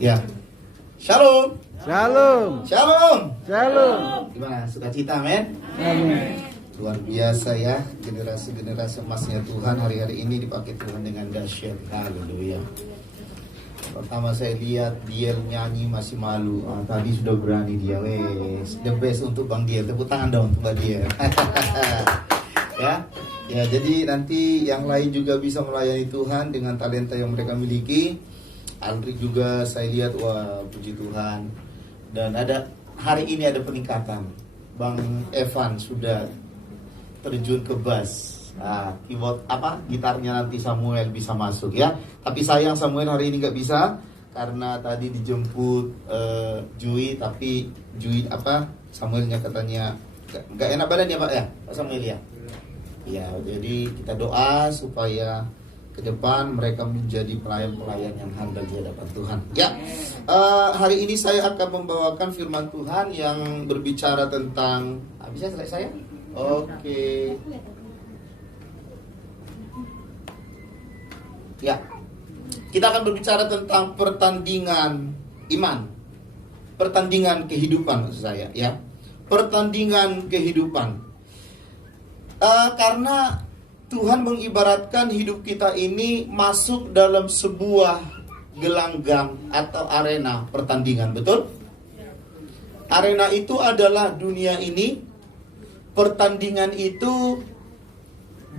Ya. Shalom. Shalom. Shalom. Shalom. Gimana? Sukacita, men? Amin. Luar biasa ya, generasi-generasi emasnya Tuhan hari-hari ini dipakai Tuhan dengan dahsyat. Haleluya. Pertama saya lihat Diel nyanyi masih malu. Tadi sudah berani dia. The best untuk Bang Diel. Tepuk tangan dong untuk Bang Diel. Ya, jadi nanti yang lain juga bisa melayani Tuhan dengan talenta yang mereka miliki. Aldri juga saya lihat, wah puji Tuhan. Dan hari ini ada peningkatan. Bang Evan sudah terjun ke bass. Keyboard gitarnya nanti Samuel bisa masuk ya. Tapi sayang Samuel hari ini nggak bisa karena tadi dijemput Jui, tapi Jui Samuelnya katanya nggak enak badan ya Pak ya, Pak Samuel ya. Ya, jadi kita doa supaya ke depan mereka menjadi pelayan-pelayan yang handal di hadapan Tuhan. Ya, hari ini saya akan membawakan firman Tuhan yang berbicara tentang bisa selesai saya? Oke. Ya, kita akan berbicara tentang pertandingan iman, pertandingan kehidupan maksud saya, ya, pertandingan kehidupan. Karena Tuhan mengibaratkan hidup kita ini masuk dalam sebuah gelanggang atau arena pertandingan, betul? Arena itu adalah dunia ini. Pertandingan itu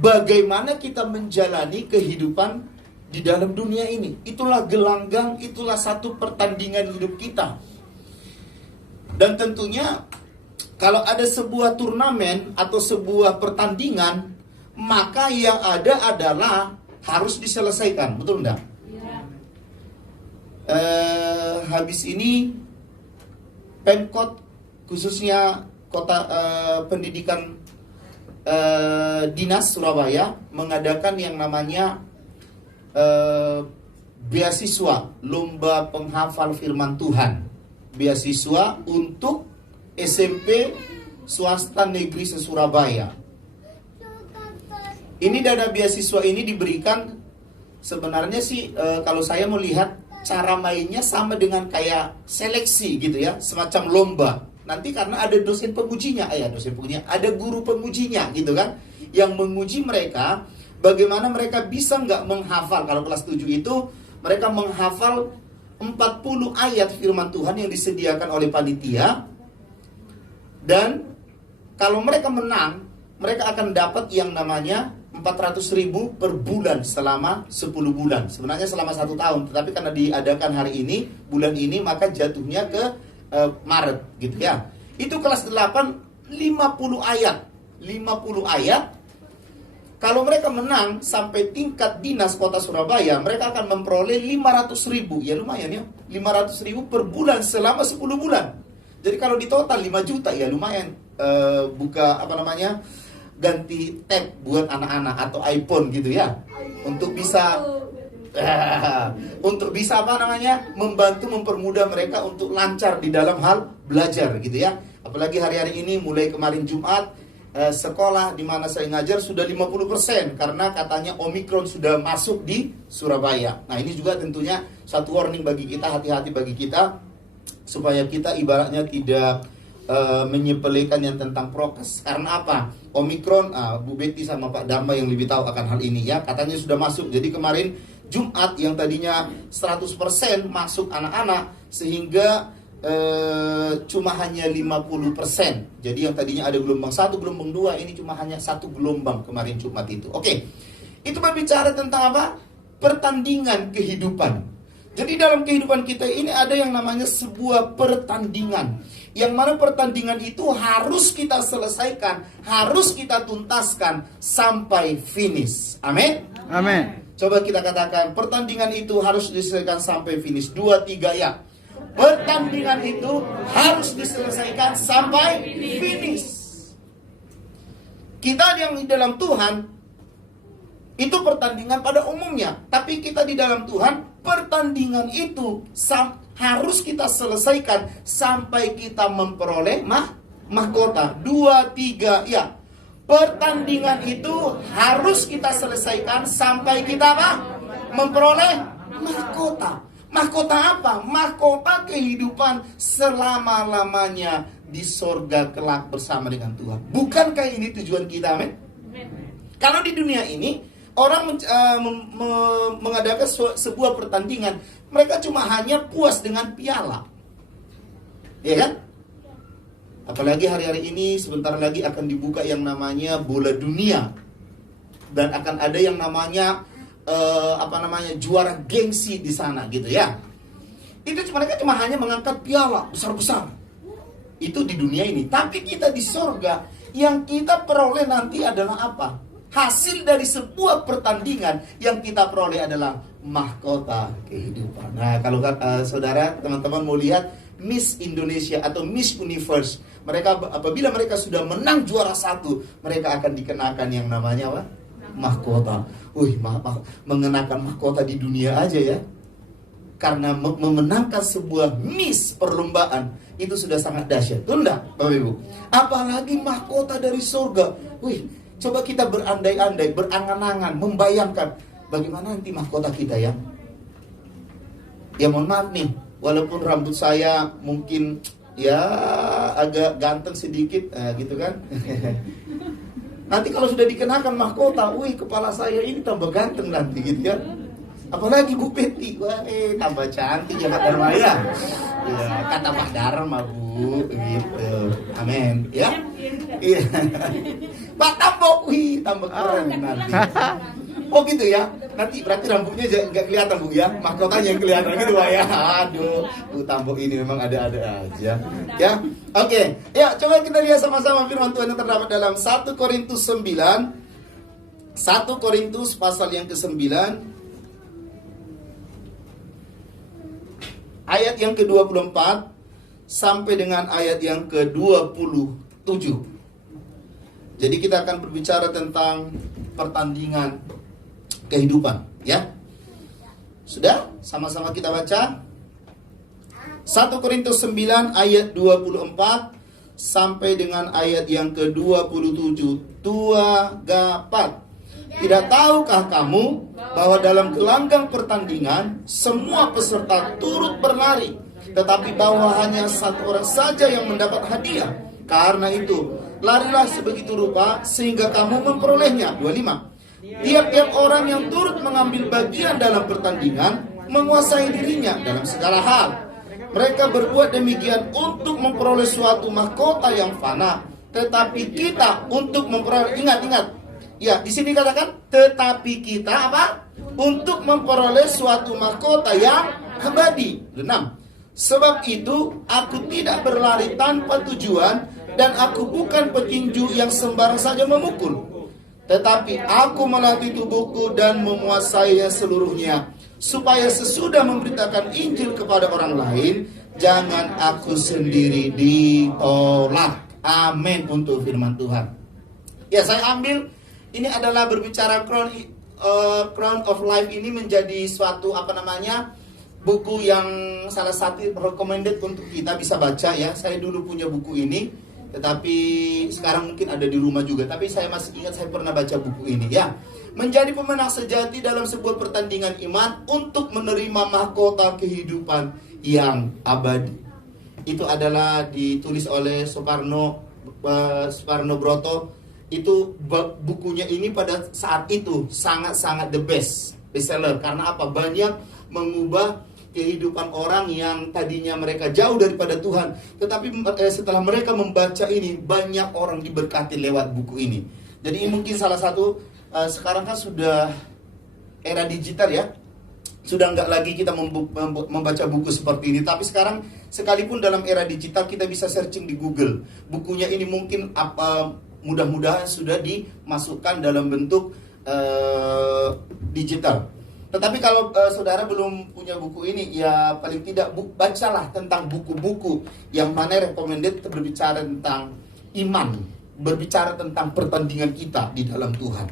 bagaimana kita menjalani kehidupan di dalam dunia ini. Itulah gelanggang, itulah satu pertandingan hidup kita. Dan tentunya kalau ada sebuah turnamen atau sebuah pertandingan, maka yang ada adalah harus diselesaikan, betul enggak? Ya. Habis ini Pemkot khususnya kota pendidikan Dinas Surabaya mengadakan yang namanya beasiswa lomba penghafal firman Tuhan, beasiswa untuk SMP swasta negeri se-Surabaya. Ini dana beasiswa ini diberikan sebenarnya sih kalau saya melihat cara mainnya sama dengan kayak seleksi gitu ya, semacam lomba. Nanti karena ada dosen pengujinya, ada guru pengujinya gitu kan, yang menguji mereka bagaimana mereka bisa nggak menghafal. Kalau kelas 7 itu mereka menghafal 40 ayat firman Tuhan yang disediakan oleh panitia. Dan kalau mereka menang, mereka akan dapat yang namanya 400.000 per bulan selama 10 bulan. Sebenarnya selama 1 tahun, tetapi karena diadakan hari ini, bulan ini, maka jatuhnya ke Maret gitu ya. Itu kelas 8 50 ayat. 50 ayat. Kalau mereka menang sampai tingkat dinas kota Surabaya, mereka akan memperoleh 500.000. Ya lumayan ya. 500.000 per bulan selama 10 bulan. Jadi kalau di total 5 juta ya lumayan. Ganti tab buat anak-anak atau iPhone gitu ya. Untuk bisa membantu mempermudah mereka untuk lancar di dalam hal belajar gitu ya. Apalagi hari-hari ini mulai kemarin Jumat sekolah di mana saya ngajar sudah 50% karena katanya Omikron sudah masuk di Surabaya. Nah, ini juga tentunya satu warning bagi kita, hati-hati bagi kita supaya kita ibaratnya tidak menyepelekan yang tentang prokes. Karena apa? Omikron, Bu Betty sama Pak Dharma yang lebih tahu akan hal ini ya, katanya sudah masuk. Jadi kemarin Jumat yang tadinya 100% masuk anak-anak, sehingga cuma hanya 50%. Jadi yang tadinya ada gelombang 1, gelombang 2, ini cuma hanya 1 gelombang kemarin Jumat itu. Oke. Itu berbicara tentang apa? Pertandingan kehidupan. Jadi dalam kehidupan kita ini ada yang namanya sebuah pertandingan. Yang mana pertandingan itu harus kita selesaikan, harus kita tuntaskan sampai finish. Amin? Amin. Coba kita katakan, pertandingan itu harus diselesaikan sampai finish. 2, 3 ya. Pertandingan itu harus diselesaikan sampai finish. Kita yang di dalam Tuhan itu pertandingan pada umumnya, tapi kita di dalam Tuhan, pertandingan itu harus kita selesaikan sampai kita memperoleh mahkota. 2, 3 ya. Pertandingan itu harus kita selesaikan sampai kita apa? Memperoleh mahkota. Mahkota apa? Mahkota kehidupan selama-lamanya di sorga kelak bersama dengan Tuhan. Bukankah ini tujuan kita, amin? Kalau di dunia ini orang mengadakan sebuah pertandingan, mereka cuma hanya puas dengan piala, ya kan? Apalagi hari-hari ini sebentar lagi akan dibuka yang namanya bola dunia, dan akan ada yang namanya juara gengsi di sana, gitu ya. Itu mereka cuma hanya mengangkat piala besar-besar. Itu di dunia ini. Tapi kita di sorga, yang kita peroleh nanti adalah apa? Hasil dari sebuah pertandingan yang kita peroleh adalah mahkota kehidupan. Nah, kalau saudara, teman-teman mau lihat Miss Indonesia atau Miss Universe, mereka apabila mereka sudah menang juara 1, mereka akan dikenakan yang namanya apa? Mahkota. Mengenakan mahkota di dunia aja ya. Karena memenangkan sebuah Miss perlombaan itu sudah sangat dahsyat. Tunda, Bapak Ibu. Apalagi mahkota dari surga. Coba kita berandai-andai, berangan-angan, membayangkan bagaimana nanti mahkota kita ya. Ya mohon maaf nih, walaupun rambut saya mungkin ya agak ganteng sedikit, gitu kan. Nanti kalau sudah dikenakan mahkota, kepala saya ini tambah ganteng nanti gitu ya. Apalagi Bu Peti, tambah cantik ya kata Maya. Ya, kata Pak Dharma Bu, gitu. Amin, ya. Iya. Pak Tambok, tambah keren nanti. Oh gitu ya. Nanti berarti rambutnya nggak kelihatan Bu ya, mahkotanya yang kelihatan gitu Pak ya. Aduh, Bu Tambok ini memang ada-ada aja. Ya, oke. Ya, coba kita lihat sama-sama firman Tuhan yang terdapat dalam 1 Korintus 9. 1 Korintus pasal yang ke-9. Ayat yang ke-24 sampai dengan ayat yang ke-27. Jadi kita akan berbicara tentang pertandingan kehidupan, ya. Sudah? Sama-sama kita baca. 1 Korintus 9 ayat 24 sampai dengan ayat yang ke-27. Tua gapat. Tidak tahukah kamu bahwa dalam gelanggang pertandingan semua peserta turut berlari, tetapi bahwa hanya satu orang saja yang mendapat hadiah? Karena itu, larilah sebegitu rupa sehingga kamu memperolehnya. 25. Tiap-tiap orang yang turut mengambil bagian dalam pertandingan menguasai dirinya dalam segala hal. Mereka berbuat demikian untuk memperoleh suatu mahkota yang fana, tetapi kita untuk memperoleh, ingat. Ya, di sini katakan, tetapi kita apa? Untuk memperoleh suatu mahkota yang abadi. 6. Sebab itu, aku tidak berlari tanpa tujuan, dan aku bukan petinju yang sembarang saja memukul. Tetapi aku melatih tubuhku dan menguasainya seluruhnya, supaya sesudah memberitakan Injil kepada orang lain, jangan aku sendiri ditolak. Amin untuk firman Tuhan. Ya, saya ambil ini adalah berbicara Crown of Life ini menjadi suatu buku yang salah satu recommended untuk kita bisa baca ya. Saya dulu punya buku ini, tetapi sekarang mungkin ada di rumah juga. Tapi saya masih ingat saya pernah baca buku ini ya. Menjadi pemenang sejati dalam sebuah pertandingan iman untuk menerima mahkota kehidupan yang abadi. Itu adalah ditulis oleh Soekarno Broto. Itu bukunya ini pada saat itu sangat-sangat the best bestseller. Karena apa? Banyak mengubah kehidupan orang yang tadinya mereka jauh daripada Tuhan, tetapi setelah mereka membaca ini, banyak orang diberkati lewat buku ini. Jadi ini mungkin salah satu, sekarang kan sudah era digital ya, sudah nggak lagi kita membaca buku seperti ini. Tapi sekarang sekalipun dalam era digital, kita bisa searching di Google. Bukunya ini mungkin mudah-mudahan sudah dimasukkan dalam bentuk digital. Tetapi kalau saudara belum punya buku ini, ya paling tidak bacalah tentang buku-buku yang mana recommended berbicara tentang iman, berbicara tentang pertandingan kita di dalam Tuhan.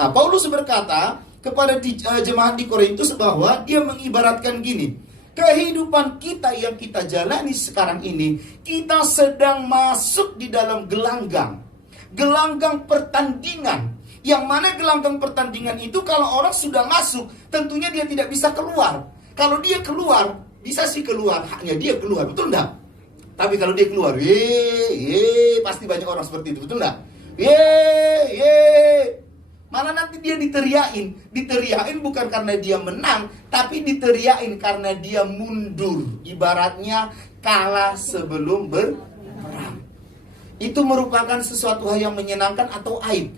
Nah, Paulus berkata kepada jemaat di Korintus bahwa dia mengibaratkan gini, kehidupan kita yang kita jalani sekarang ini, kita sedang masuk di dalam gelanggang. gelanggang pertandingan. Yang mana gelanggang pertandingan itu kalau orang sudah masuk, tentunya dia tidak bisa keluar. Kalau dia keluar, bisa sih keluar, haknya dia keluar, betul enggak? Tapi kalau dia keluar, pasti banyak orang seperti itu, betul enggak? Malah nanti dia diteriakin bukan karena dia menang, tapi diteriakin karena dia mundur. Ibaratnya kalah sebelum berperang. Itu merupakan sesuatu hal yang menyenangkan atau aib?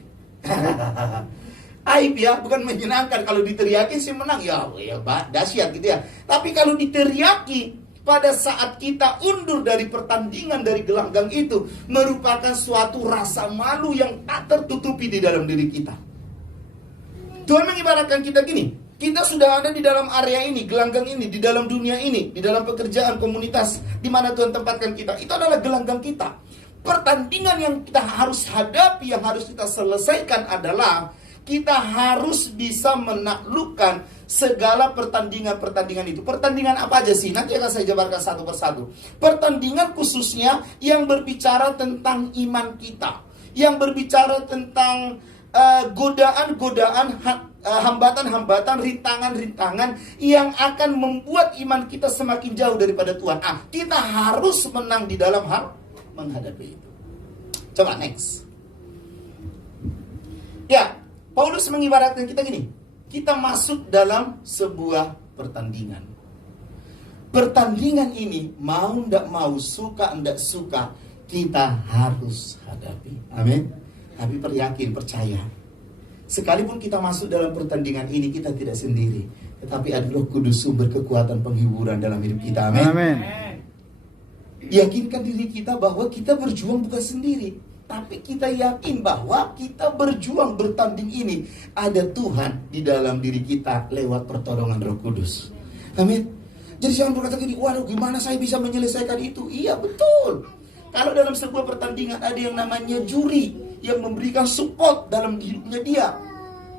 Aib ya, bukan menyenangkan. Kalau diteriakin sih menang, ya dahsyat gitu ya. Tapi kalau diteriaki pada saat kita undur dari pertandingan, dari gelanggang itu, merupakan suatu rasa malu yang tak tertutupi di dalam diri kita. Tuhan mengibaratkan kita gini, kita sudah ada di dalam area ini, gelanggang ini, di dalam dunia ini, di dalam pekerjaan, komunitas, di mana Tuhan tempatkan kita. Itu adalah gelanggang kita. Pertandingan yang kita harus hadapi, yang harus kita selesaikan adalah kita harus bisa menaklukkan segala pertandingan-pertandingan itu. Pertandingan apa aja sih? Nanti akan saya jabarkan satu persatu. Pertandingan khususnya yang berbicara tentang iman kita, yang berbicara tentang godaan-godaan, hambatan-hambatan, rintangan-rintangan yang akan membuat iman kita semakin jauh daripada Tuhan. Kita harus menang di dalam hal menghadapi itu. Coba next. Ya, Paulus mengibaratkan kita gini. Kita masuk dalam sebuah pertandingan. Pertandingan ini mau ndak mau, suka ndak suka, kita harus hadapi. Amin. Tapi percaya. Sekalipun kita masuk dalam pertandingan ini, kita tidak sendiri. Tetapi ada Roh Kudus, sumber kekuatan penghiburan dalam hidup kita. Amin. Amin. Yakinkan diri kita bahwa kita berjuang bukan sendiri, tapi kita yakin bahwa kita berjuang bertanding ini ada Tuhan di dalam diri kita lewat pertolongan Roh Kudus. Amin. Jadi jangan berkata gini, waduh gimana saya bisa menyelesaikan itu? Iya betul. Kalau dalam sebuah pertandingan ada yang namanya juri yang memberikan support dalam hidupnya dia.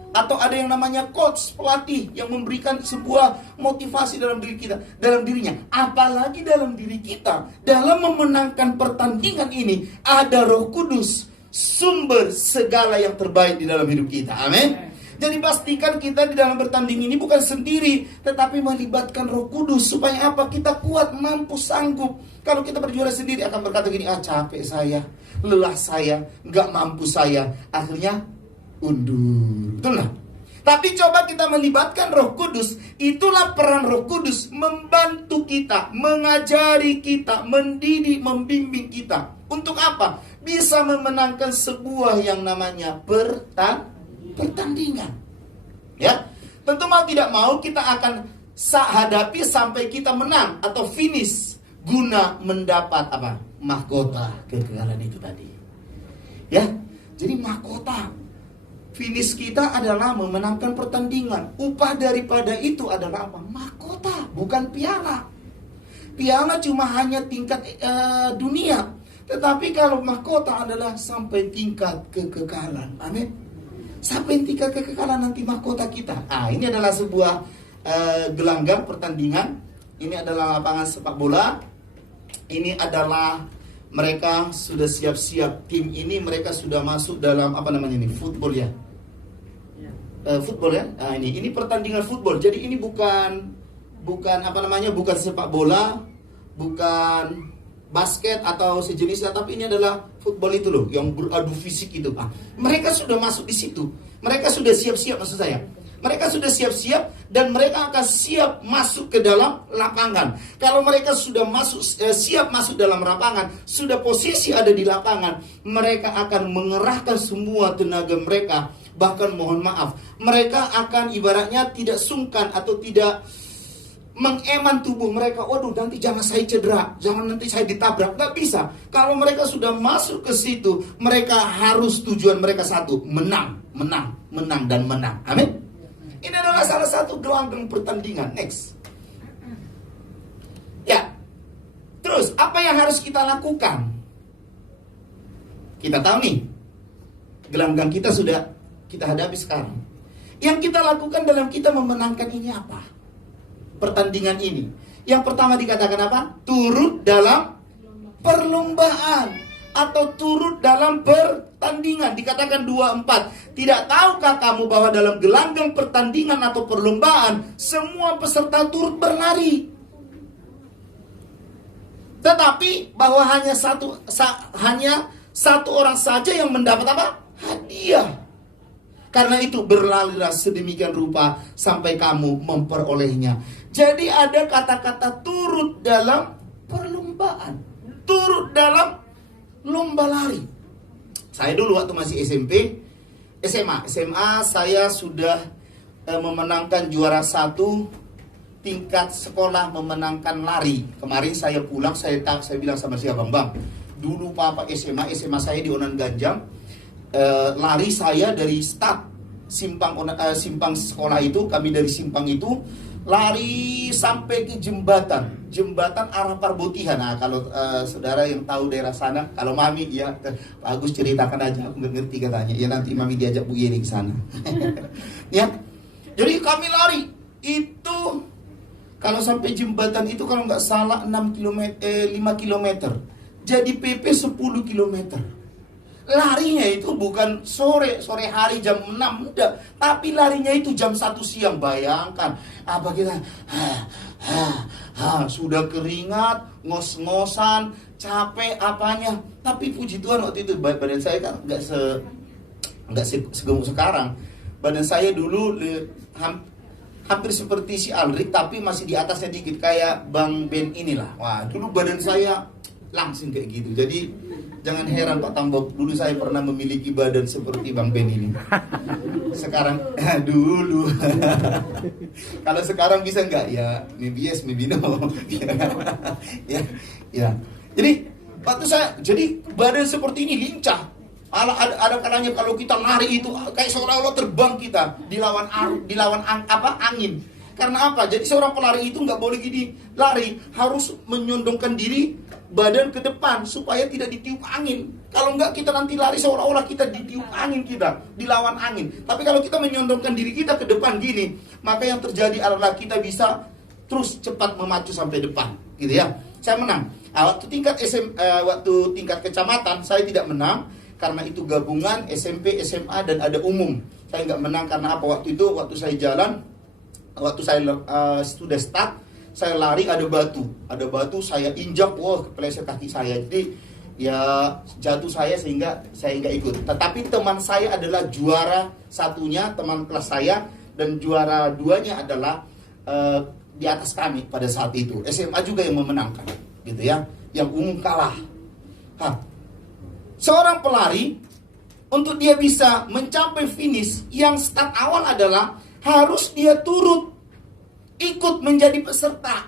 Atau ada yang namanya coach, pelatih yang memberikan sebuah motivasi dalam diri kita, dalam dirinya. Apalagi dalam diri kita, dalam memenangkan pertandingan ini ada Roh Kudus, sumber segala yang terbaik di dalam hidup kita. Amin. Jadi pastikan kita di dalam bertanding ini bukan sendiri, tetapi melibatkan Roh Kudus. Supaya apa? Kita kuat, mampu, sanggup. Kalau kita berjuara sendiri akan berkata gini, capek saya, lelah saya, gak mampu saya. Akhirnya undur. Betul lah. Tapi coba kita melibatkan Roh Kudus. Itulah peran Roh Kudus, membantu kita, mengajari kita, mendidik, membimbing kita. Untuk apa? Bisa memenangkan sebuah yang namanya pertandingan. Ya, tentu mau tidak mau kita akan hadapi sampai kita menang atau finish, guna mendapat apa? Mahkota kekekalan itu tadi. Ya, jadi mahkota finish kita adalah memenangkan pertandingan. Upah daripada itu adalah apa? Mahkota, bukan piala. Piala cuma hanya tingkat dunia. Tetapi kalau mahkota adalah sampai tingkat kekekalan. Amin. Sampai tingkat kekekalan nanti mahkota kita. Ini adalah sebuah gelanggang pertandingan. Ini adalah lapangan sepak bola. Ini adalah mereka sudah siap-siap. Tim ini mereka sudah masuk dalam football ya. Football ya. Ini pertandingan football. Jadi ini bukan bukan sepak bola, bukan basket atau sejenisnya, tapi ini adalah football itu loh, yang beradu fisik itu, Pak. Mereka sudah masuk di situ. Mereka sudah siap-siap, maksud saya. Mereka sudah siap-siap dan mereka akan siap masuk ke dalam lapangan. Kalau mereka sudah siap masuk dalam lapangan, sudah posisi ada di lapangan, mereka akan mengerahkan semua tenaga mereka. Bahkan mohon maaf, mereka akan ibaratnya tidak sungkan atau tidak mengeman tubuh mereka. Waduh, nanti jangan saya cedera, jangan nanti saya ditabrak. Nggak bisa. Kalau mereka sudah masuk ke situ, mereka harus tujuan mereka satu, menang, menang, menang dan menang. Amin. Ini adalah salah satu gelanggang pertandingan. Next. Ya. Terus, apa yang harus kita lakukan? Kita tahu nih, gelanggang kita sudah kita hadapi sekarang. Yang kita lakukan dalam kita memenangkan ini apa? Pertandingan ini. Yang pertama dikatakan apa? Turut dalam perlombaan atau turut dalam pertandingan. Dikatakan 24. Tidak tahukah kamu bahwa dalam gelanggang pertandingan atau perlombaan semua peserta turut berlari? Tetapi bahwa hanya satu orang saja yang mendapat apa? Hadiah. Karena itu berlarilah sedemikian rupa sampai kamu memperolehnya. Jadi ada kata-kata turut dalam perlombaan, turut dalam lomba lari. Saya dulu waktu masih SMP, SMA saya sudah memenangkan juara 1 tingkat sekolah memenangkan lari. Kemarin saya pulang, saya bilang sama si abang, bang, dulu papa SMA saya di Onan Ganjang, lari saya dari start simpang sekolah itu, kami dari simpang itu lari sampai ke jembatan arah Parbotihan. Nah, kalau saudara yang tahu daerah sana, kalau mami ya Pak Agus ceritakan aja, aku nggak ngerti katanya. Ya nanti mami diajak Bu Yeni ke sana. Ya, jadi kami lari itu kalau sampai jembatan itu kalau nggak salah 5 km. Jadi PP 10 km. Larinya itu bukan sore hari jam 6, enggak. Tapi larinya itu jam 1 siang. Bayangkan, apa kita sudah keringat, ngos-ngosan, capek apanya. Tapi puji Tuhan waktu itu badan saya kan enggak segemuk sekarang. Badan saya dulu hampir seperti si Alrik, tapi masih di atasnya dikit kayak Bang Ben inilah. Wah, dulu badan saya langsing kayak gitu. Jadi jangan heran Pak Tambok, dulu saya pernah memiliki badan seperti Bang Ben ini. Sekarang dulu. Kalau sekarang bisa enggak? Ya, maybe yes, maybe no. ya. Jadi waktu saya, jadi badan seperti ini lincah. Ada kalanya kalau kita lari itu kayak seolah-olah terbang kita dilawan angin. Karena apa? Jadi seorang pelari itu nggak boleh gini lari, harus menyondongkan diri badan ke depan supaya tidak ditiup angin. Kalau enggak kita nanti lari seolah-olah kita ditiup angin, kita dilawan angin. Tapi kalau kita menyondongkan diri kita ke depan gini, maka yang terjadi adalah kita bisa terus cepat memacu sampai depan, gitu ya. Saya menang. Waktu tingkat kecamatan saya tidak menang karena itu gabungan SMP, SMA dan ada umum. Saya nggak menang karena apa? Waktu saya jalan, waktu saya sudah start, saya lari ada batu saya injak, kepleset kaki saya, jadi ya jatuh saya sehingga saya nggak ikut. Tetapi teman saya adalah juara satunya, teman kelas saya, dan juara 2-nya adalah di atas kami pada saat itu. SMA juga yang memenangkan, gitu ya. Yang umum kalah. Seorang pelari untuk dia bisa mencapai finish, yang start awal adalah harus dia turut ikut menjadi peserta.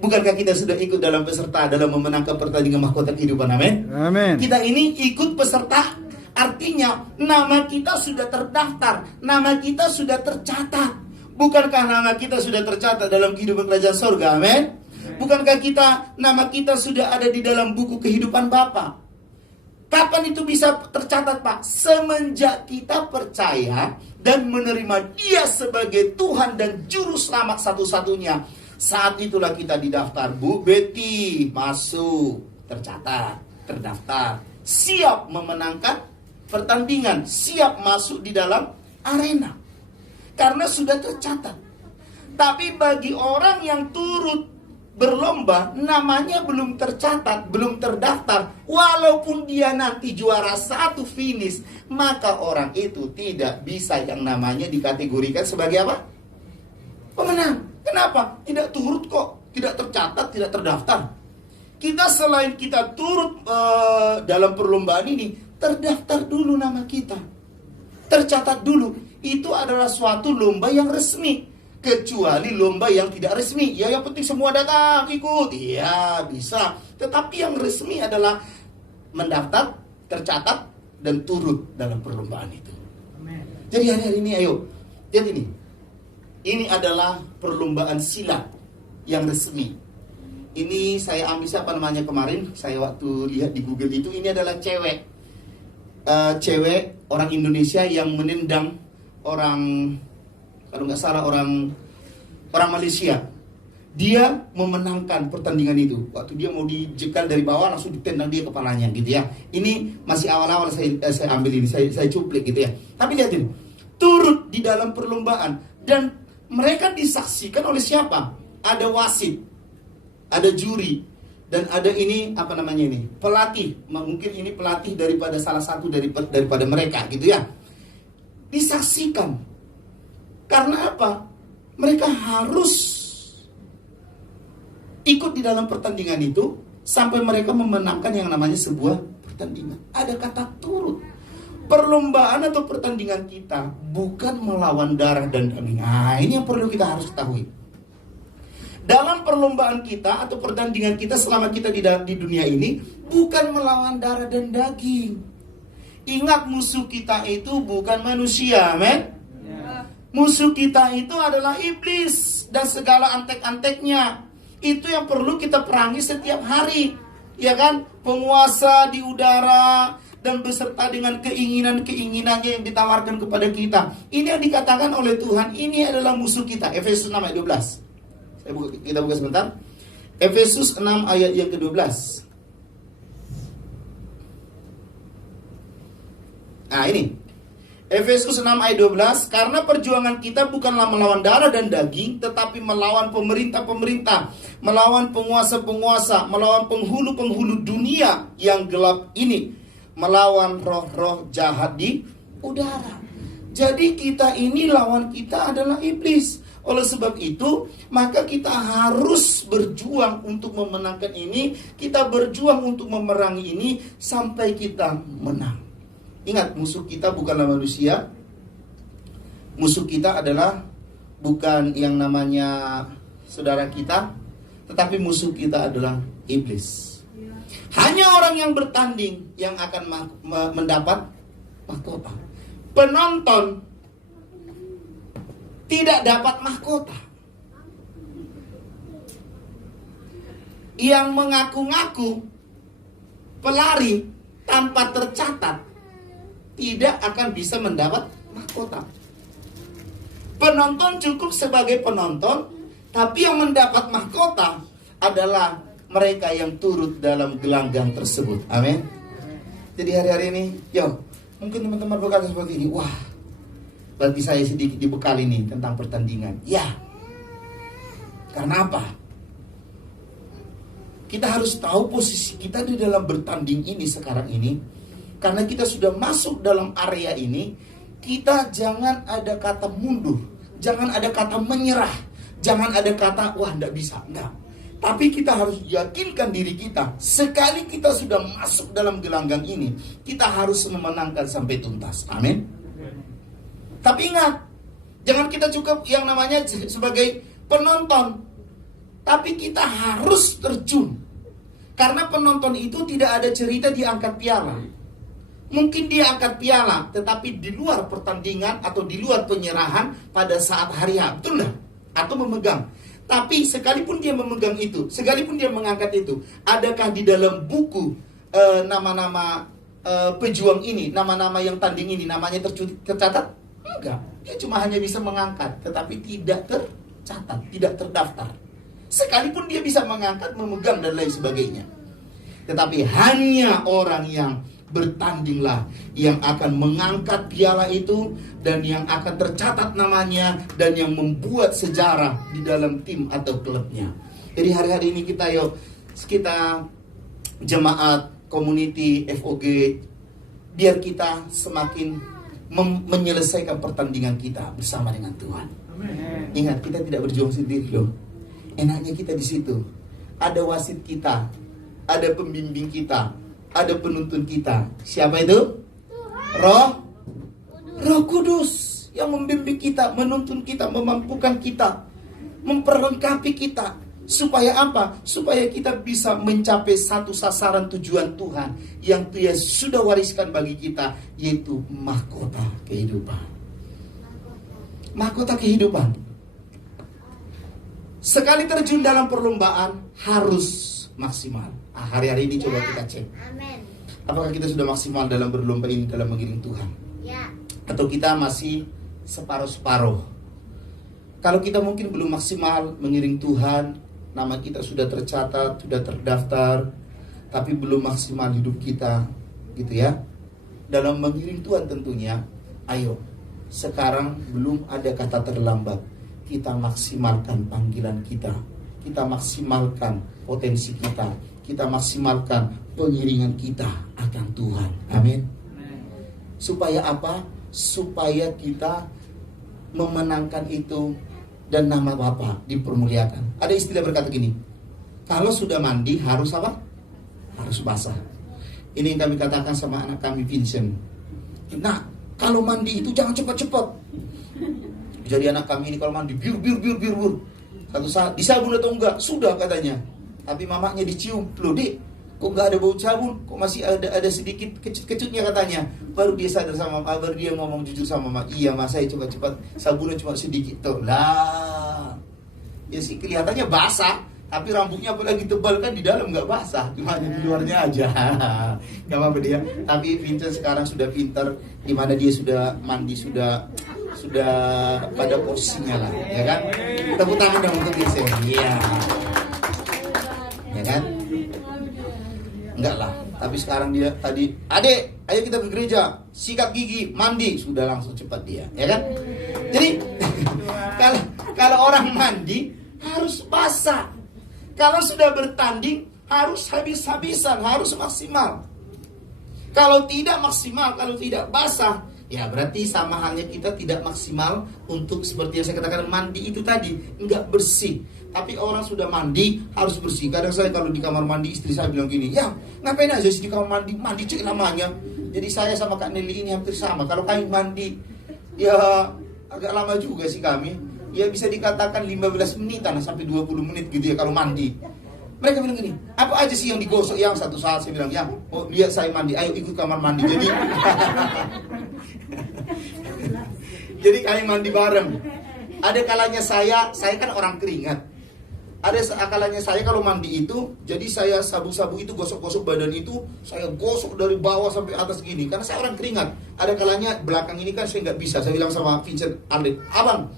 Bukankah kita sudah ikut dalam peserta dalam memenangkan pertandingan mahkota kehidupan? Amin. Amin. Kita ini ikut peserta, artinya nama kita sudah terdaftar, nama kita sudah tercatat. Bukankah nama kita sudah tercatat dalam kehidupan kerajaan surga? Amin. Bukankah nama kita sudah ada di dalam buku kehidupan Bapa? Kapan itu bisa tercatat, Pak? Semenjak kita percaya dan menerima Dia sebagai Tuhan dan Juru Selamat satu-satunya. Saat itulah kita didaftar. Bu Betty masuk, tercatat, terdaftar, siap memenangkan pertandingan, siap masuk di dalam arena. Karena sudah tercatat. Tapi bagi orang yang turut berlomba, namanya belum tercatat, belum terdaftar, walaupun dia nanti juara 1 finish, maka orang itu tidak bisa yang namanya dikategorikan sebagai apa? Pemenang. Kenapa? Tidak turut kok, tidak tercatat, tidak terdaftar. Kita selain kita turut dalam perlombaan ini, terdaftar dulu nama kita, tercatat dulu. Itu adalah suatu lomba yang resmi. Kecuali lomba yang tidak resmi, ya yang penting semua datang ikut, iya bisa. Tetapi yang resmi adalah mendaftar, tercatat, dan turut dalam perlombaan itu. Amen. Jadi hari-hari ini ayo, lihat ini. Ini adalah perlombaan silat yang resmi. Ini saya ambil siapa namanya kemarin, saya waktu lihat di Google itu, ini adalah cewek. Cewek orang Indonesia yang menendang orang, kalau nggak salah orang Malaysia. dia memenangkan pertandingan itu. Waktu dia mau dijegal dari bawah, langsung ditendang dia kepalanya gitu ya. Ini masih awal-awal saya ambil ini, saya cuplik gitu ya. Tapi lihat ini, turut di dalam perlombaan. Dan mereka disaksikan oleh siapa? Ada wasit, ada juri, dan ada ini apa namanya ini, pelatih. Mungkin ini pelatih daripada salah satu daripada mereka gitu ya. Disaksikan. Karena apa? Mereka harus ikut di dalam pertandingan itu sampai mereka memenangkan yang namanya sebuah pertandingan. Ada kata turut. Perlombaan atau pertandingan kita bukan melawan darah dan daging. Nah, ini yang perlu kita harus ketahui. Dalam perlombaan kita atau pertandingan kita selama kita di dunia ini bukan melawan darah dan daging. Ingat, musuh kita itu bukan manusia, amen. Musuh kita itu adalah iblis dan segala antek-anteknya. Itu yang perlu kita perangi setiap hari, ya kan? Penguasa di udara dan beserta dengan keinginan-keinginannya yang ditawarkan kepada kita. Ini yang dikatakan oleh Tuhan, ini adalah musuh kita. Efesus 6 ayat 12. Kita buka sebentar. Efesus 6 ayat yang ke-12. Nah, ini. Efesus 6 ayat 12, karena perjuangan kita bukanlah melawan darah dan daging, tetapi melawan pemerintah-pemerintah, melawan penguasa-penguasa, melawan penghulu-penghulu dunia yang gelap ini, melawan roh-roh jahat di udara. Jadi kita ini, lawan kita adalah iblis. Oleh sebab itu, maka kita harus berjuang untuk memenangkan ini, kita berjuang untuk memerangi ini sampai kita menang. Ingat, musuh kita bukanlah manusia. Musuh kita adalah bukan yang namanya saudara kita, tetapi musuh kita adalah iblis. Hanya orang yang bertanding yang akan mendapat mahkota. Penonton tidak dapat mahkota. Yang mengaku-ngaku pelari tanpa tercatat tidak akan bisa mendapat mahkota. Penonton cukup sebagai penonton, tapi yang mendapat mahkota adalah mereka yang turut dalam gelanggang tersebut. Amin. Jadi hari-hari ini, mungkin teman-teman berkata seperti ini, wah, berarti saya sedikit dibekali nih tentang pertandingan. Ya, karena apa? Kita harus tahu posisi kita di dalam bertanding ini sekarang ini. Karena kita sudah masuk dalam area ini, kita jangan ada kata mundur, jangan ada kata menyerah, jangan ada kata wah enggak bisa, enggak. Tapi kita harus yakinkan diri kita, sekali kita sudah masuk dalam gelanggang ini, kita harus memenangkan sampai tuntas. Amin. Tapi ingat, jangan kita cukup yang namanya sebagai penonton, tapi kita harus terjun. Karena penonton itu tidak ada cerita diangkat piala. Mungkin dia angkat piala, tetapi di luar pertandingan atau di luar penyerahan pada saat hari H, betul enggak? Atau memegang. Tapi sekalipun dia memegang itu, sekalipun dia mengangkat itu, adakah di dalam buku nama-nama pejuang ini, nama-nama yang tanding ini, namanya tercatat? Enggak. Dia cuma hanya bisa mengangkat, tetapi tidak tercatat, tidak terdaftar. Sekalipun dia bisa mengangkat, memegang dan lain sebagainya. Tetapi hanya orang yang bertandinglah yang akan mengangkat piala itu dan yang akan tercatat namanya dan yang membuat sejarah di dalam tim atau klubnya. Jadi hari-hari ini kita jemaat community FOG, biar kita semakin menyelesaikan pertandingan kita bersama dengan Tuhan. Amen. Ingat, kita tidak berjuang sendiri loh. Enaknya kita di situ. Ada wasit kita, ada pembimbing kita, ada penuntun kita. Siapa itu? Roh Kudus yang membimbing kita, menuntun kita, memampukan kita, memperlengkapi kita. Supaya apa? Supaya kita bisa mencapai satu sasaran tujuan Tuhan yang Dia sudah wariskan bagi kita, yaitu mahkota kehidupan. Mahkota kehidupan. Sekali terjun dalam perlombaan harus maksimal. Hari-hari ini coba kita cek. Amin. Apakah kita sudah maksimal dalam berlomba ini, dalam mengiring Tuhan? Ya. Atau kita masih separuh-separuh? Kalau kita mungkin belum maksimal mengiring Tuhan, nama kita sudah tercatat, sudah terdaftar, tapi belum maksimal hidup kita, gitu ya. Dalam mengiring Tuhan tentunya, ayo, sekarang belum ada kata terlambat. Kita maksimalkan panggilan kita, kita maksimalkan potensi kita maksimalkan pengiringan kita akan Tuhan. Amin. Supaya apa? Supaya kita memenangkan itu dan nama Bapa dipermuliakan. Ada istilah berkata gini, kalau sudah mandi harus apa? Harus basah. Ini yang kami katakan sama anak kami Vincent. Nah, kalau mandi itu jangan cepat-cepat. Jadi anak kami ini kalau mandi biur. Satu saat disabun atau enggak? Sudah katanya. Tapi mamanya dicium, loh Dek, kok nggak ada bau sabun? Kok masih ada sedikit kecut-kecutnya katanya? Baru dia sadar sama mama, baru dia ngomong jujur sama mama, iya mas saya cepat-cepat sabunnya cuma sedikit tuh lah. Ya sih kelihatannya basah, tapi rambutnya apalagi tebal kan di dalam nggak basah, cuma di luarnya aja. Gak apa-apa dia. Tapi Vincent sekarang sudah pintar, dimana dia sudah mandi sudah pada posisinya lah, ya kan? Tepuk tangan dong untuk Vincent. Iya. Ya kan? Enggak lah. Tapi sekarang dia tadi, adek, ayo kita ke gereja, sikat gigi, mandi, sudah langsung cepat dia, ya kan? Jadi kalau orang mandi harus basah. Kalau sudah bertanding harus habis-habisan, harus maksimal. Kalau tidak maksimal, kalau tidak basah, ya berarti sama halnya kita tidak maksimal untuk seperti yang saya katakan mandi itu tadi, enggak bersih. Tapi orang sudah mandi harus bersih. Kadang saya kalau di kamar mandi istri saya bilang gini, ya ngapain aja sih di kamar mandi cek namanya. Jadi saya sama Kak Nelly ini hampir sama. Kalau kami mandi, ya agak lama juga sih kami. Ya bisa dikatakan 15 menitan sampai 20 menit gitu ya kalau mandi. Mereka bilang gini, apa aja sih yang digosok? Yang satu saat saya bilang, ya oh lihat saya mandi, ayo ikut kamar mandi. Jadi kami mandi bareng. Ada kalanya saya kan orang keringat. Ada kalanya saya kalau mandi itu, jadi saya sabu-sabu itu gosok-gosok badan itu, saya gosok dari bawah sampai atas gini, karena saya orang keringat. Ada kalanya belakang ini kan saya nggak bisa. Saya bilang sama Vincent, Arlen, abang,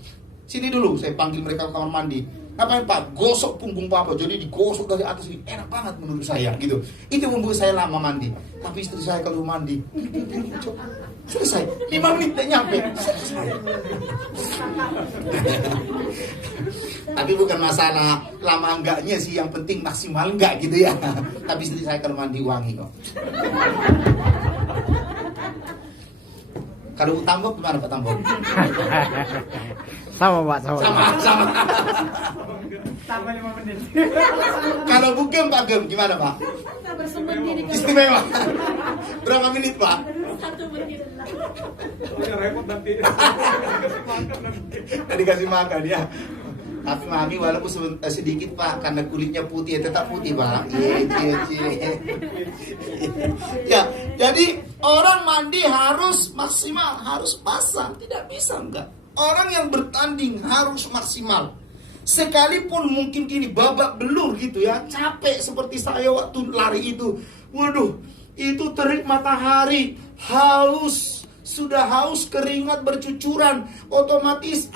sini dulu. Saya panggil mereka ke kamar mandi. Ngapain Pak? Gosok punggung Papa. Jadi digosok dari atas ini, enak banget menurut saya gitu. Itu membuat saya lama mandi. Tapi istri saya kalau mandi, selesai 5 menit tak nyampe, selesai. Tapi bukan masalah lama enggaknya sih, yang penting maksimal enggak gitu ya. Tapi istri saya kalau mandi wangi kok. Kalau Tambok gimana Pak Tambok? Sama Pak, sama. Tambah 5 menit. Kalau Bugem Pak Gem gimana Pak? Istimewa. Berapa menit Pak? 1 menit. Oh ya repot nanti. Dikasih makan ya. Tapi mami walaupun sedikit Pak, karena kulitnya putih ya tetap putih Pak. Iya. Ya, jadi orang mandi harus maksimal, harus basah, tidak bisa enggak. Orang yang bertanding harus maksimal. Sekalipun mungkin gini babak belur gitu ya, capek seperti saya waktu lari itu. Waduh, itu terik matahari, haus, sudah haus, keringat bercucuran, otomatis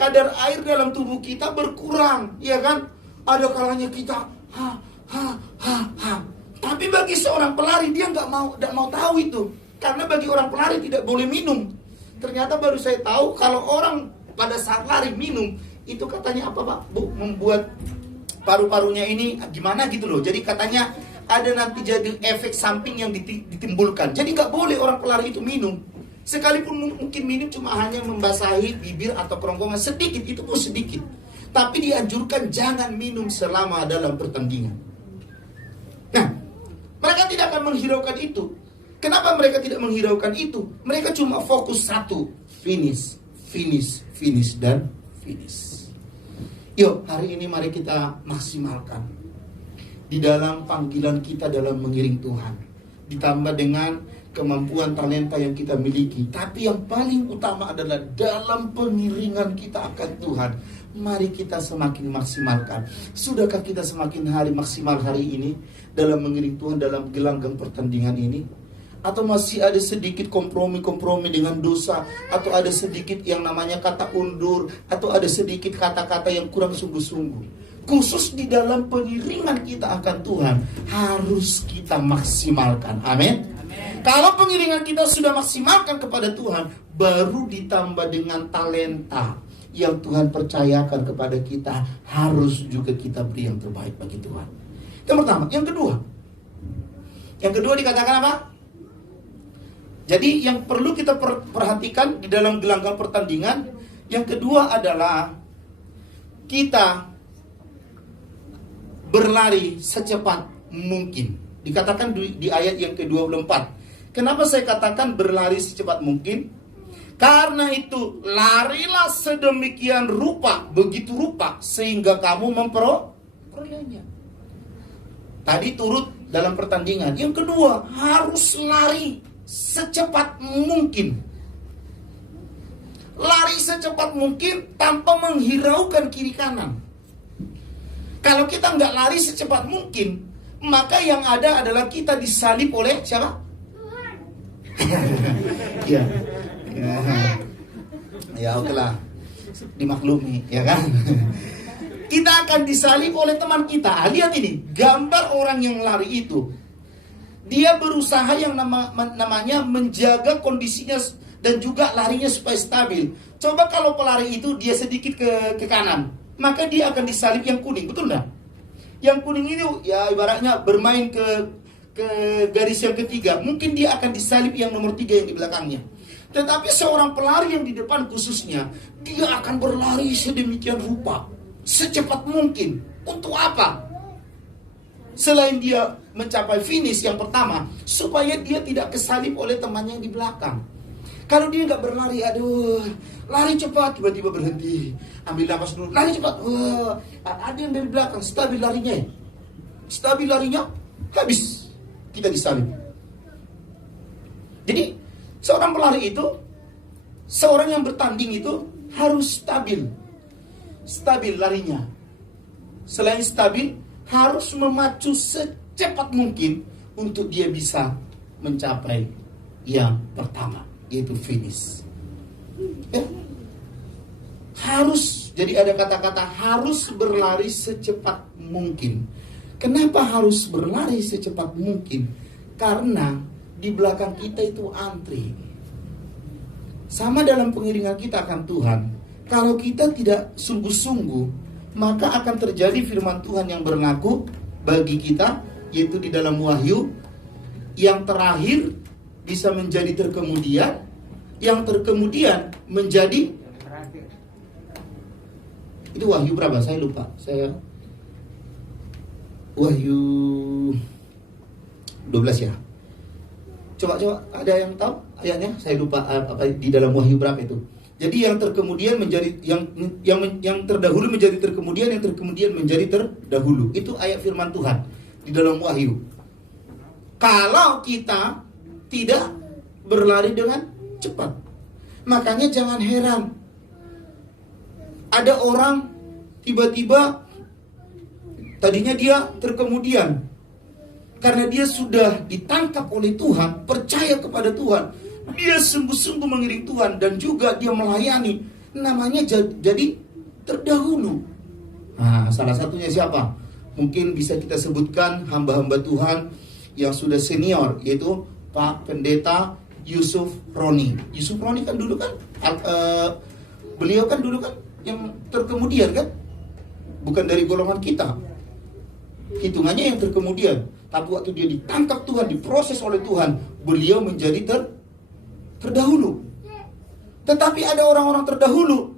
kadar air dalam tubuh kita berkurang, ya kan? Ada kalanya kita Tapi bagi seorang pelari dia nggak mau tahu itu, karena bagi orang pelari tidak boleh minum. Ternyata baru saya tahu kalau orang pada saat lari minum itu katanya apa Pak? Bu, membuat paru-parunya ini gimana gitu loh. Jadi katanya ada nanti jadi efek samping yang ditimbulkan. Jadi nggak boleh orang pelari itu minum. Sekalipun mungkin minum cuma hanya membasahi bibir atau kerongkongan sedikit, itu pun sedikit. Tapi dianjurkan jangan minum selama dalam pertandingan. Nah, mereka tidak akan menghiraukan itu. Kenapa mereka tidak menghiraukan itu? Mereka cuma fokus satu, finish, dan finish. Yuk, hari ini mari kita maksimalkan di dalam panggilan kita dalam mengiring Tuhan. Ditambah dengan kemampuan talenta yang kita miliki. Tapi yang paling utama adalah dalam pengiringan kita akan Tuhan. Mari kita semakin maksimalkan. Sudahkah kita semakin hari maksimal hari ini dalam mengiring Tuhan dalam gelanggang pertandingan ini? atau masih ada sedikit kompromi-kompromi dengan dosa, atau ada sedikit yang namanya kata undur, atau ada sedikit kata-kata yang kurang sungguh-sungguh. Khusus di dalam pengiringan kita akan Tuhan harus kita maksimalkan. Amin. Kalau pengiringan kita sudah maksimalkan kepada Tuhan, baru ditambah dengan talenta yang Tuhan percayakan kepada kita, harus juga kita beri yang terbaik bagi Tuhan. Yang pertama. Yang kedua dikatakan apa? Jadi yang perlu kita perhatikan di dalam gelanggang pertandingan, yang kedua adalah kita berlari secepat mungkin. Dikatakan di ayat yang ke-24. Kenapa saya katakan berlari secepat mungkin? Karena itu larilah sedemikian rupa, begitu rupa, sehingga kamu memperolehnya. Tadi turut dalam pertandingan. Yang kedua, harus lari secepat mungkin. Lari secepat mungkin tanpa menghiraukan kiri kanan. Kalau kita nggak lari secepat mungkin, maka yang ada adalah kita disalib oleh siapa? Ya, ya oke lah, dimaklumi, ya kan? Kita akan disalib oleh teman kita. Lihat ini, gambar orang yang lari itu. Dia berusaha yang namanya menjaga kondisinya dan juga larinya supaya stabil. Coba kalau pelari itu dia sedikit ke kanan, maka dia akan disalib yang kuning, betul enggak? Yang kuning itu ya ibaratnya bermain ke garis yang ketiga, mungkin dia akan disalib yang nomor 3 yang di belakangnya. Tetapi seorang pelari yang di depan khususnya, dia akan berlari sedemikian rupa, secepat mungkin. Untuk apa? Selain dia mencapai finish yang pertama, supaya dia tidak kesalip oleh temannya yang di belakang. Kalau dia nggak berlari, aduh, lari cepat, tiba-tiba berhenti, ambil nafas dulu, lari cepat, ada yang dari belakang, stabil larinya, habis, kita disalib. Jadi, seorang pelari itu, seorang yang bertanding itu harus stabil larinya. Selain stabil, harus memacu secepat mungkin untuk dia bisa mencapai yang pertama, yaitu finish. Ya. Harus, jadi ada kata-kata harus berlari secepat mungkin. Kenapa harus berlari secepat mungkin? Karena di belakang kita itu antri. Sama dalam pengiringan kita akan Tuhan. Kalau kita tidak sungguh-sungguh, maka akan terjadi firman Tuhan yang berlaku bagi kita, yaitu di dalam Wahyu, yang terakhir bisa menjadi terkemudian, yang terkemudian menjadi itu Wahyu berapa? Saya lupa. Wahyu 12 ya. Coba ada yang tahu ayatnya? Saya lupa apa di dalam Wahyu berapa itu. Jadi yang terkemudian menjadi yang terdahulu menjadi terkemudian, yang terkemudian menjadi terdahulu. Itu ayat firman Tuhan di dalam Wahyu. Kalau kita tidak berlari dengan cepat, makanya jangan heran ada orang tiba-tiba tadinya dia terkemudian karena dia sudah ditangkap oleh Tuhan, percaya kepada Tuhan. Dia sungguh-sungguh mengiring Tuhan dan juga dia melayani. Namanya jadi terdahulu. Nah, salah satunya siapa? Mungkin bisa kita sebutkan hamba-hamba Tuhan yang sudah senior, yaitu Pak Pendeta Yusuf Roni. Yusuf Roni kan dulu kan, beliau kan dulu kan yang terkemudian kan? Bukan dari golongan kita. Hitungannya yang terkemudian. Tapi waktu dia ditangkap Tuhan, diproses oleh Tuhan, beliau menjadi terdahulu. Tetapi ada orang-orang terdahulu,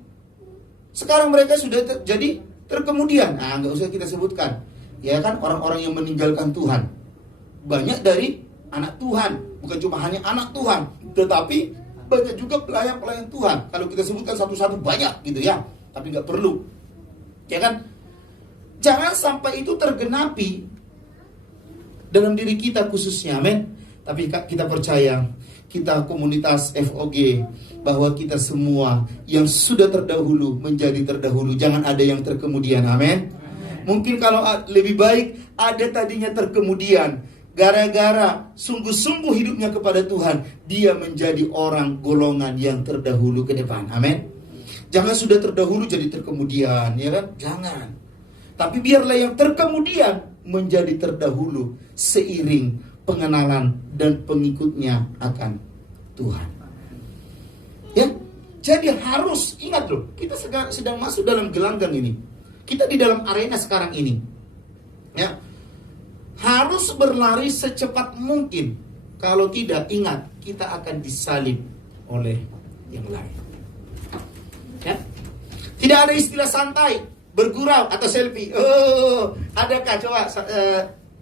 sekarang mereka sudah jadi terkemudian. Nah, nggak usah kita sebutkan, ya kan, orang-orang yang meninggalkan Tuhan. Banyak dari anak Tuhan, bukan cuma hanya anak Tuhan, tetapi banyak juga pelayan-pelayan Tuhan. Kalau kita sebutkan satu-satu banyak gitu ya, tapi nggak perlu, ya kan? Jangan sampai itu tergenapi dalam diri kita khususnya, amin. Tapi kita percaya, kita komunitas FOG, bahwa kita semua yang sudah terdahulu menjadi terdahulu. Jangan ada yang terkemudian, amin. Mungkin kalau lebih baik ada tadinya terkemudian, gara-gara sungguh-sungguh hidupnya kepada Tuhan, dia menjadi orang golongan yang terdahulu ke depan. Amin. Jangan sudah terdahulu jadi terkemudian, ya kan? Jangan. Tapi biarlah yang terkemudian menjadi terdahulu seiring pengenalan dan pengikutnya akan Tuhan. Ya, jadi harus ingat loh, kita sedang masuk dalam gelanggang ini. Kita di dalam arena sekarang ini. Ya, harus berlari secepat mungkin. Kalau tidak, ingat, kita akan disalib oleh yang lain. Ya, tidak ada istilah santai, bergurau atau selfie. Oh, adakah coba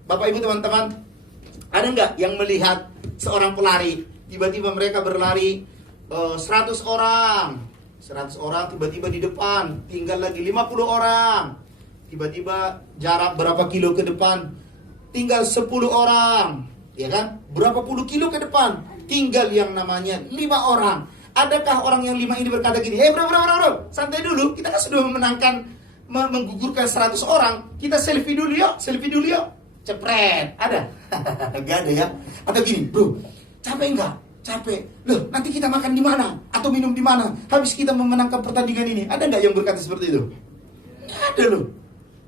Bapak Ibu teman-teman, ada nggak yang melihat seorang pelari tiba-tiba mereka berlari 100 orang tiba-tiba di depan tinggal lagi 50 orang, tiba-tiba jarak berapa kilo ke depan tinggal 10 orang, ya kan? Berapa puluh kilo ke depan tinggal yang namanya 5 orang. Adakah orang yang 5 ini berkata gini, "Hei bro, santai dulu, kita kan sudah menggugurkan 100 orang, kita selfie dulu yuk. Cepret, ada? Gak ada ya? Atau gini, bro, capek enggak? Capek. Loh, nanti kita makan di mana? Atau minum di mana? Habis kita memenangkan pertandingan ini. Ada enggak yang berkata seperti itu? Nggak ada loh.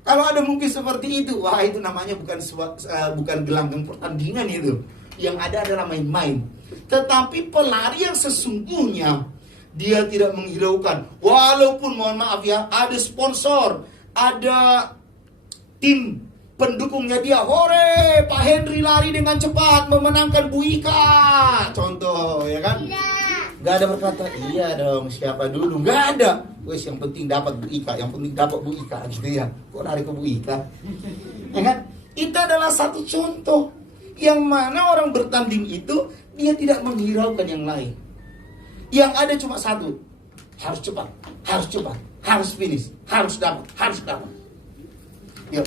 Kalau ada mungkin seperti itu, wah itu namanya bukan gelanggang pertandingan itu. Yang ada adalah main-main. Tetapi pelari yang sesungguhnya, dia tidak menghiraukan. Walaupun mohon maaf ya, ada sponsor, ada tim pendukungnya dia, hore, Pak Henry lari dengan cepat memenangkan Bu Ika, contoh, ya kan? Gak ada berkata, iya dong, siapa dulu? Gak ada. Wes, yang penting dapat Bu Ika, gitu ya. Kok lari ke Bu Ika? Ya kan? Itu adalah satu contoh yang mana orang bertanding itu dia tidak menghiraukan yang lain. Yang ada cuma satu, harus cepat, harus finish, harus dapat. Yuk.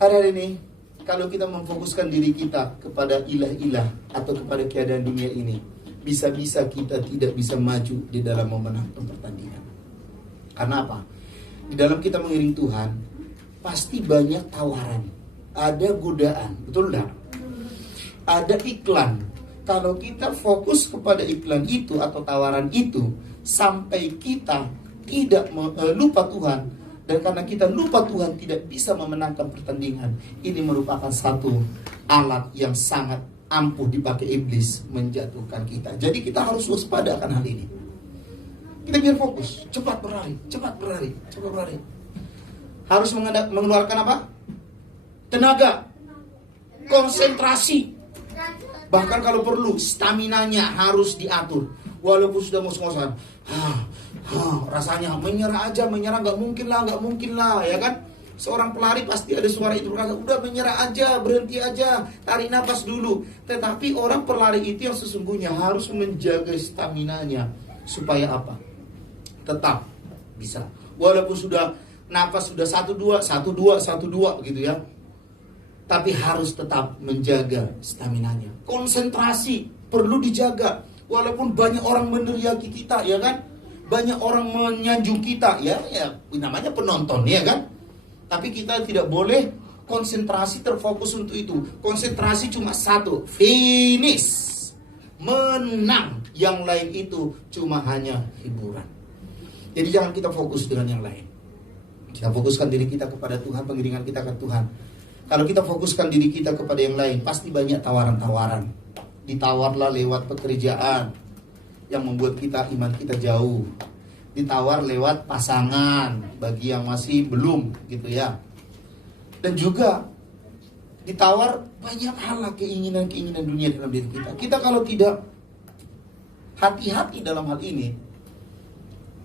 Hari ini, kalau kita memfokuskan diri kita kepada ilah-ilah atau kepada keadaan dunia ini, bisa-bisa kita tidak bisa maju di dalam memenangkan pertandingan. Karena apa? Di dalam kita mengiring Tuhan, pasti banyak tawaran. Ada godaan, betul enggak? Ada iklan. Kalau kita fokus kepada iklan itu atau tawaran itu, sampai kita tidak lupa Tuhan, dan karena kita lupa Tuhan tidak bisa memenangkan pertandingan. Ini merupakan satu alat yang sangat ampuh dipakai iblis menjatuhkan kita. Jadi kita harus waspada akan hal ini. Kita biar fokus, cepat berlari. Harus mengeluarkan apa? Tenaga, konsentrasi. Bahkan kalau perlu, staminanya harus diatur. Walaupun sudah ngos-ngosan, rasanya menyerah nggak mungkin lah, ya kan? Seorang pelari pasti ada suara itu berkata, udah menyerah aja, berhenti aja, tarik nafas dulu. Tetapi orang pelari itu yang sesungguhnya harus menjaga staminanya supaya apa? Tetap bisa. Walaupun sudah nafas sudah 1-2 gitu ya. Tapi harus tetap menjaga staminanya. Konsentrasi perlu dijaga. Walaupun banyak orang meneriaki kita, ya kan? Banyak orang menyanjung kita, ya namanya penonton, ya kan? Tapi kita tidak boleh konsentrasi terfokus untuk itu. Konsentrasi cuma satu, finish, menang. Yang lain itu cuma hanya hiburan. Jadi jangan kita fokus dengan yang lain. Kita fokuskan diri kita kepada Tuhan, pengiringan kita ke Tuhan. Kalau kita fokuskan diri kita kepada yang lain, pasti banyak tawaran-tawaran. Ditawarlah lewat pekerjaan yang membuat iman kita jauh. Ditawar lewat pasangan bagi yang masih belum gitu ya. Dan juga ditawar banyak hal, keinginan-keinginan dunia dalam diri kita. Kita kalau tidak hati-hati dalam hal ini,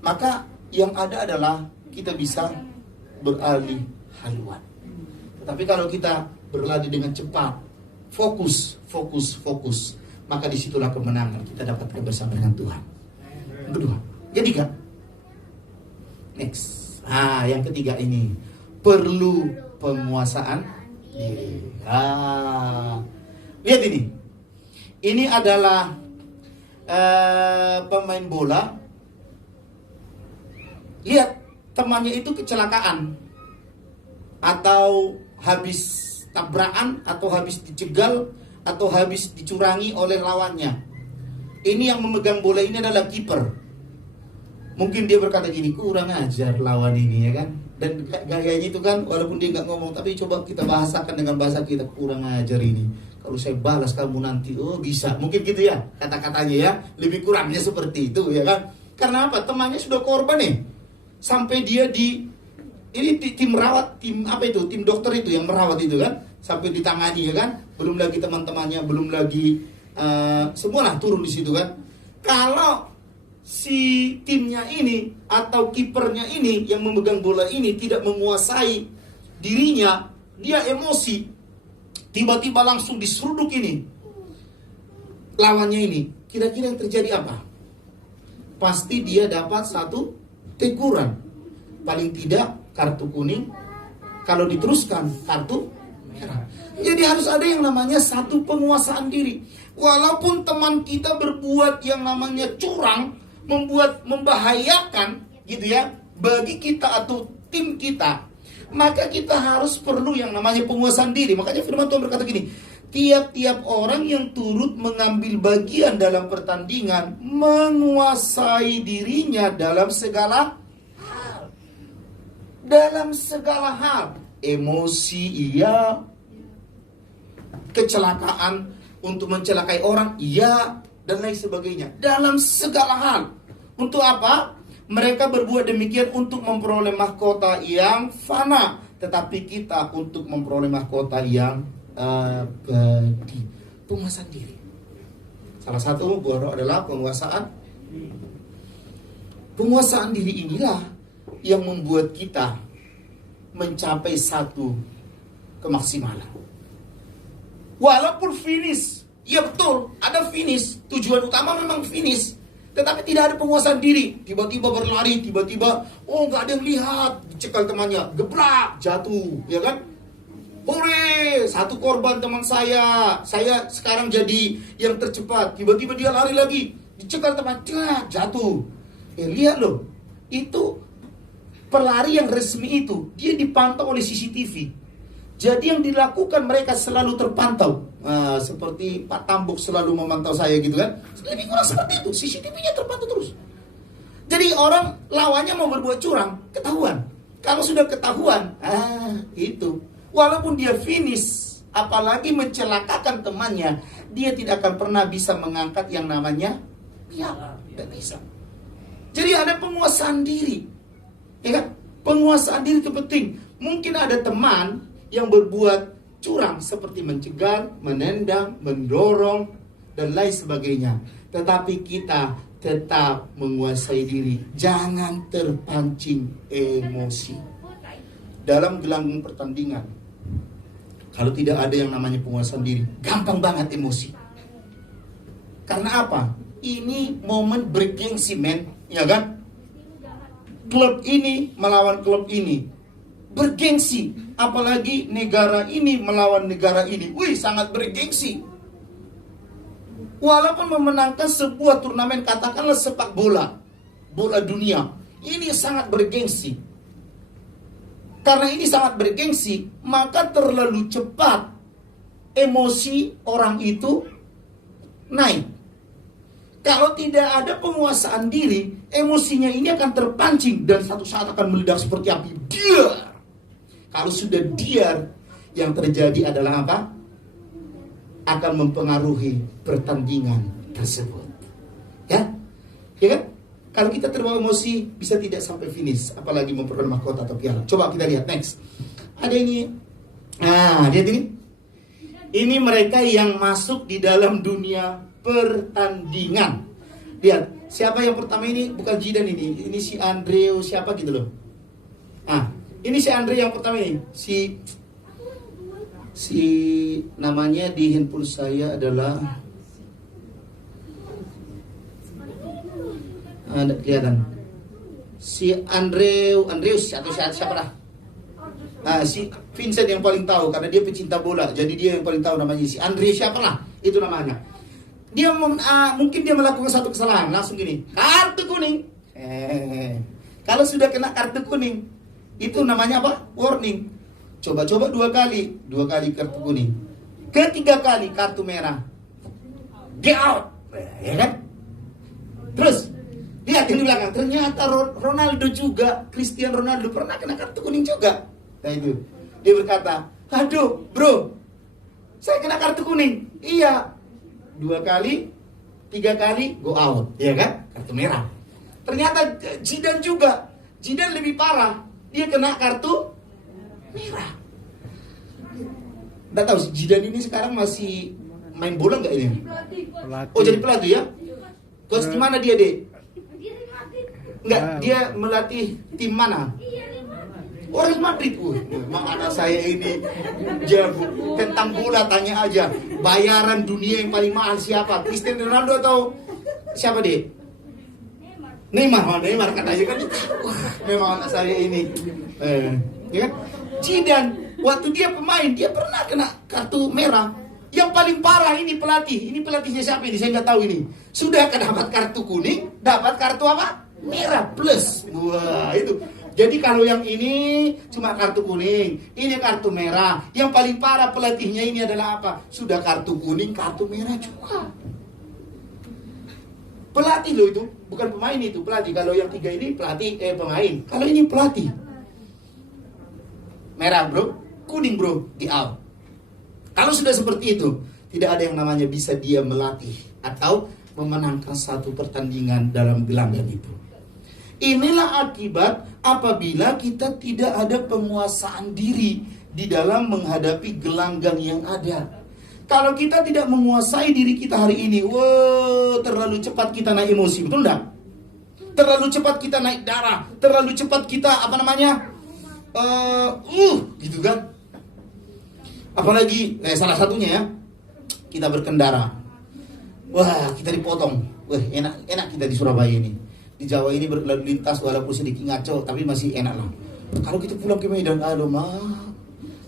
maka yang ada adalah kita bisa beralih haluan. Tetapi kalau kita berlari dengan cepat, fokus, maka disitulah kemenangan kita dapatkan bersama dengan Tuhan. Yang kedua, jadi kan? Next. Yang ketiga ini perlu penguasaan diri. Lihat ini. Ini adalah pemain bola. Lihat temannya itu kecelakaan atau habis tabrakan atau habis dicegal atau habis dicurangi oleh lawannya. Ini yang memegang bola ini adalah kiper. Mungkin dia berkata gini, kurang ajar lawan ini, ya kan? Dan gayanya itu kan, walaupun dia nggak ngomong, tapi coba kita bahasakan dengan bahasa kita, kurang ajar ini. Kalau saya balas kamu nanti, oh bisa. Mungkin gitu ya, kata-katanya ya. Lebih kurangnya seperti itu, ya kan? Karena apa? Temannya sudah korban nih. Sampai dia ini tim merawat, tim apa itu? Tim dokter itu yang merawat itu kan? Sampai ditangani, ya kan? Belum lagi teman-temannya, belum lagi semualah turun di situ kan? Kalau si timnya ini atau kipernya ini yang memegang bola ini tidak menguasai dirinya, dia emosi, tiba-tiba langsung diseruduk ini lawannya ini, kira-kira yang terjadi apa? Pasti dia dapat satu teguran, paling tidak kartu kuning, kalau diteruskan kartu merah. Jadi harus ada yang namanya satu penguasaan diri. Walaupun teman kita berbuat yang namanya curang, membahayakan gitu ya bagi kita atau tim kita, maka kita harus perlu yang namanya penguasaan diri. Makanya firman Tuhan berkata gini, tiap-tiap orang yang turut mengambil bagian dalam pertandingan menguasai dirinya dalam segala hal. Dalam segala hal. Emosi iya, kecelakaan untuk mencelakai orang iya, dan lain sebagainya. Dalam segala hal. Untuk apa? Mereka berbuat demikian untuk memperoleh mahkota yang fana. Tetapi kita untuk memperoleh mahkota yang abadi. Penguasaan diri. Salah satu adalah penguasaan. Penguasaan diri inilah yang membuat kita mencapai satu kemaksimalan. Walaupun finish, ya betul, ada finish. Tujuan utama memang finish. Tetapi tidak ada penguasaan diri. Tiba-tiba berlari, tiba-tiba, nggak ada yang lihat. Dicekal temannya, gebrak, jatuh, ya kan? Hore, satu korban teman saya sekarang jadi yang tercepat. Tiba-tiba dia lari lagi, dicekal teman, jatuh. Lihat loh, itu pelari yang resmi itu, dia dipantau oleh CCTV. Jadi yang dilakukan mereka selalu terpantau. Seperti Pak Tambuk selalu memantau saya gitu kan. Lebih kurang seperti itu. CCTV-nya terpantau terus. Jadi orang lawannya mau berbuat curang, ketahuan. Kalau sudah ketahuan, itu. Walaupun dia finish, apalagi mencelakakan temannya, dia tidak akan pernah bisa mengangkat yang namanya piala. Tidak bisa. Jadi ada penguasaan diri. Ya kan? Penguasaan diri itu penting. Mungkin ada teman yang berbuat curang seperti mencegal, menendang, mendorong, dan lain sebagainya. Tetapi kita tetap menguasai diri. Jangan terpancing emosi. Dalam gelanggang pertandingan, kalau tidak ada yang namanya penguasaan diri, gampang banget emosi. Karena apa? Ini momen bergengsi, men. Ya kan? Klub ini melawan klub ini. Bergengsi. Apalagi negara ini melawan negara ini. Wih, sangat bergengsi. Walaupun memenangkan sebuah turnamen, katakanlah sepak bola, bola dunia, ini sangat bergengsi. Karena ini sangat bergengsi, maka terlalu cepat emosi orang itu naik. Kalau tidak ada penguasaan diri, emosinya ini akan terpancing dan satu saat akan meledak seperti api. Diar. Kalau sudah diar, yang terjadi adalah apa? Akan mempengaruhi pertandingan tersebut. Ya? Ya kan? Kalau kita terbawa emosi, bisa tidak sampai finish, apalagi memperoleh mahkota atau piala. Coba kita lihat next. Ada ini. Lihat ini. Ini mereka yang masuk di dalam dunia pertandingan. Lihat, siapa yang pertama ini? Bukan Jidan ini. Ini si Andreu siapa gitu loh. Ini si Andre yang pertama ini. Si namanya di handphone saya adalah kelihatan. Si Andreus atau siapa lah. Si Vincent yang paling tahu karena dia pecinta bola. Jadi dia yang paling tahu namanya si Andre siapa lah. Itu namanya. Dia mungkin dia melakukan satu kesalahan, langsung gini, kartu kuning. Kalau sudah kena kartu kuning, itu namanya apa? Warning. Coba-coba 2 kali kartu kuning. Ketiga kali kartu merah. Get out. Ya kan? Terus lihat di belakang, ternyata Ronaldo juga, Cristiano Ronaldo pernah kena kartu kuning juga. Nah itu, dia berkata, aduh bro, saya kena kartu kuning. Iya, 2 kali, 3 kali, go out. Ya kan? Kartu merah. Ternyata Zidane juga, Zidane lebih parah. Dia kena kartu merah. Nggak tahu, Zidane ini sekarang masih main bola nggak ini? Oh jadi pelatih ya? Coach di mana dia, Dek? Enggak, dia melatih tim mana? Oh, Real Madrid. Memang anak saya ini jago tentang bola, tanya aja. Bayaran dunia yang paling mahal siapa? Cristiano Ronaldo atau siapa, Dek? Neymar katanya kan. Wah, memang anak saya ini. Ya kan? Zidane, waktu dia pemain, dia pernah kena kartu merah. Yang paling parah ini pelatih. Ini pelatihnya siapa ini? Saya nggak tahu ini. Sudah dapat kartu kuning, dapat kartu apa? Merah plus. Wah, itu. Jadi kalau yang ini cuma kartu kuning, ini kartu merah. Yang paling parah pelatihnya ini adalah apa? Sudah kartu kuning, kartu merah juga. Pelatih loh itu, bukan pemain itu, pelatih. Kalau yang 3 ini pelatih, pemain. Kalau ini pelatih. Merah bro, kuning bro, di out. Kalau sudah seperti itu, tidak ada yang namanya bisa dia melatih atau memenangkan satu pertandingan dalam gelanggang itu. Inilah akibat apabila kita tidak ada penguasaan diri di dalam menghadapi gelanggang yang ada. Kalau kita tidak menguasai diri kita hari ini, terlalu cepat kita naik emosi, betul enggak? Terlalu cepat kita naik darah, terlalu cepat kita gitu kan? Apalagi salah satunya ya, kita berkendara. Wah, kita dipotong. Wah, enak kita di Surabaya ini. Di Jawa ini berlalu lintas walaupun sedikit ngaco, tapi masih enak lah. Kalau kita pulang ke Medan, aduh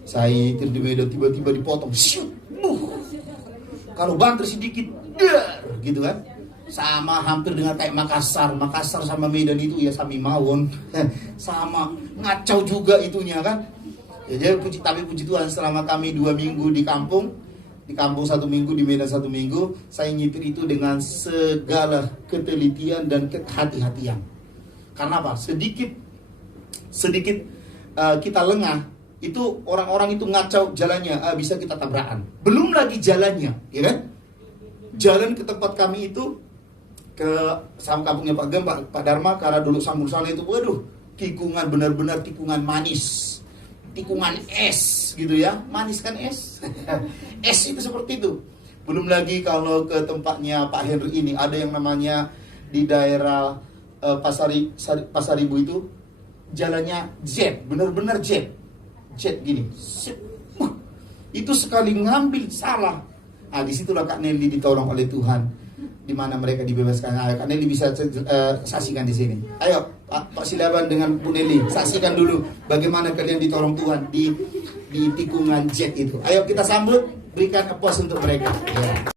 saya nyetir di Medan tiba-tiba dipotong. Kalau banter sedikit, gitu kan? Sama hampir dengan kayak Makassar sama Medan itu ya sami mawon. Sama ngacau juga itunya kan. Ya, jadi puji Tuhan selama kami 2 minggu di kampung 1 minggu, di Medan 1 minggu, saya nyetir itu dengan segala ketelitian dan kehati-hatian. Karena apa? Sedikit kita lengah, itu orang-orang itu ngacau jalannya, bisa kita tabrakan. Belum lagi jalannya, ya kan? Jalan ke tempat kami itu, ke sama kampungnya Pak Gem, Pak Dharma, karena dulu sambung sana itu, waduh, tikungan benar-benar tikungan manis. Tikungan es gitu ya, manis kan es. Es itu seperti itu. Belum lagi kalau ke tempatnya Pak Henry ini, ada yang namanya di daerah Pasaribu itu jalannya jet, benar-benar jet gini. Itu sekali ngambil salah. Disitulah Kak Nelly ditolong oleh Tuhan, di mana mereka dibebaskan. Ayo Kak Nelly bisa saksikan di sini. Ayo Pak Silaban dengan Bu Nelly, saksikan dulu bagaimana kalian ditolong Tuhan di tikungan jet itu. Ayo kita sambut, berikan applause untuk mereka. Ya.